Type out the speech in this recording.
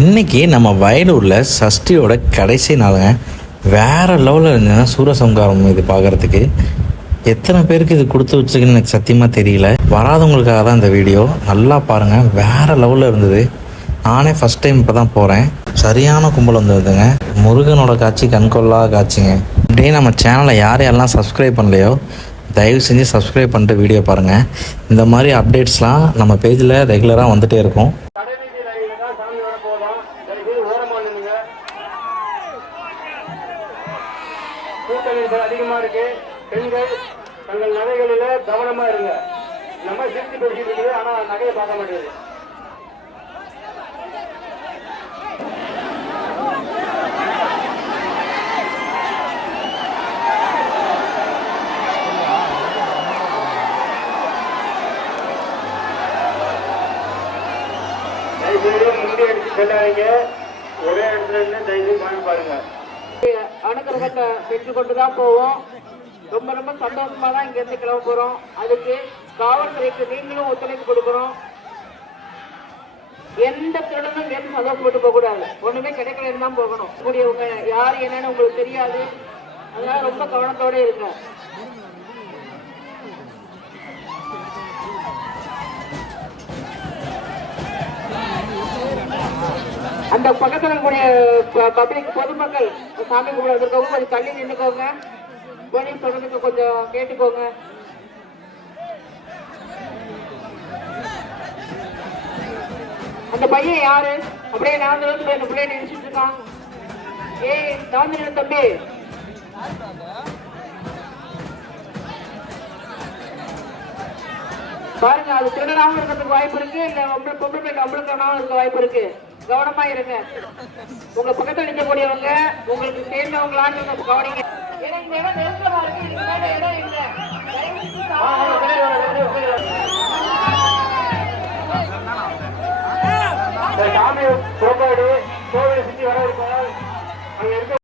இன்றைக்கி நம்ம வயலூரில் சஷ்டியோட கடைசி நாளுங்க. வேறு லெவலில் இருந்ததுன்னா சூரசம்காரம் இது பார்க்குறதுக்கு எத்தனை பேருக்கு இது கொடுத்து வச்சுருக்குன்னு எனக்கு சத்தியமாக தெரியல. வராதவங்களுக்காக தான் இந்த வீடியோ. நல்லா பாருங்கள், வேறு லெவலில் இருந்தது. நானே ஃபஸ்ட் டைம் இப்போ தான் போகிறேன். சரியான கும்பல் வந்துடுதுங்க. முருகனோட காட்சி கண்கொள்ளா காட்சிங்க. அப்படியே நம்ம சேனலை யார் யாரெல்லாம் சப்ஸ்கிரைப் பண்ணலையோ தயவு செஞ்சு சப்ஸ்கிரைப் பண்ணிட்டு வீடியோ பாருங்கள். இந்த மாதிரி அப்டேட்ஸ்லாம் நம்ம பேஜில் ரெகுலராக வந்துகிட்டே இருக்கும். கூட்டங்கள் அதிகமா இருக்கு. பெண்கள் தங்கள் நகைகளில கவனமா இருங்க. நம்ம சிரிச்சு பேசிட்டு இருக்குது, ஆனா நகையை பார்க்க மாட்டேங்குது. முந்தி அடிச்சு செல்லாதீங்க. ஒரே இடத்துல இருந்து தைரியம் பாருங்க. அனுகிரகத்தை பெற்று கொண்டுதான் போவோம். ரொம்ப ரொம்ப சந்தோஷமா தான் இங்க இருந்து கிளம்ப போறோம். அதுக்கு காவல்துறைக்கு நீங்களும் ஒத்துழைப்பு கொடுக்கணும். எந்த திருடனும் எதுவும் சந்தோஷப்பட்டு போக கூடாது. ஒண்ணுமே கிடைக்கலன்னு தான் போகணும். கூடியவங்க யாரு என்னன்னு உங்களுக்கு தெரியாது. அதனால ரொம்ப கவனத்தோட இருங்க. அந்த பக்கத்துல இருக்கக்கூடிய பப்ளிக் பொதுமக்கள் சாமி கும்பிட வந்திருக்கவங்க கொஞ்சம் தள்ளி நின்றுக்கோங்க. போலீஸ் சொல்றதுக்கு கொஞ்சம் கேட்டுக்கோங்க. அந்த பையன் யாரு? அப்படியே நடந்து வந்து பிள்ளைய நினைச்சிட்டு இருக்கான். ஏய் நடந்து தம்பி. பாருங்க, அது திருடனாவும் இருக்கிறதுக்கு வாய்ப்பு இருக்கு, இல்ல பொம்பளை நம்மளுக்கானாவும் இருக்க வாய்ப்பு இருக்கு. கவனமா இருங்க. உங்க பக்கத்துல நிற்கக்கூடியவங்க உங்களுக்கு சேர்ந்தவங்களான்னு கவனிங்க. ஏன்னா இந்த இடம் நெருக்கமா இருக்கு, இதுக்கு மேல இடம் இல்லை. சாமி கோவில் சுத்தி வர இருக்க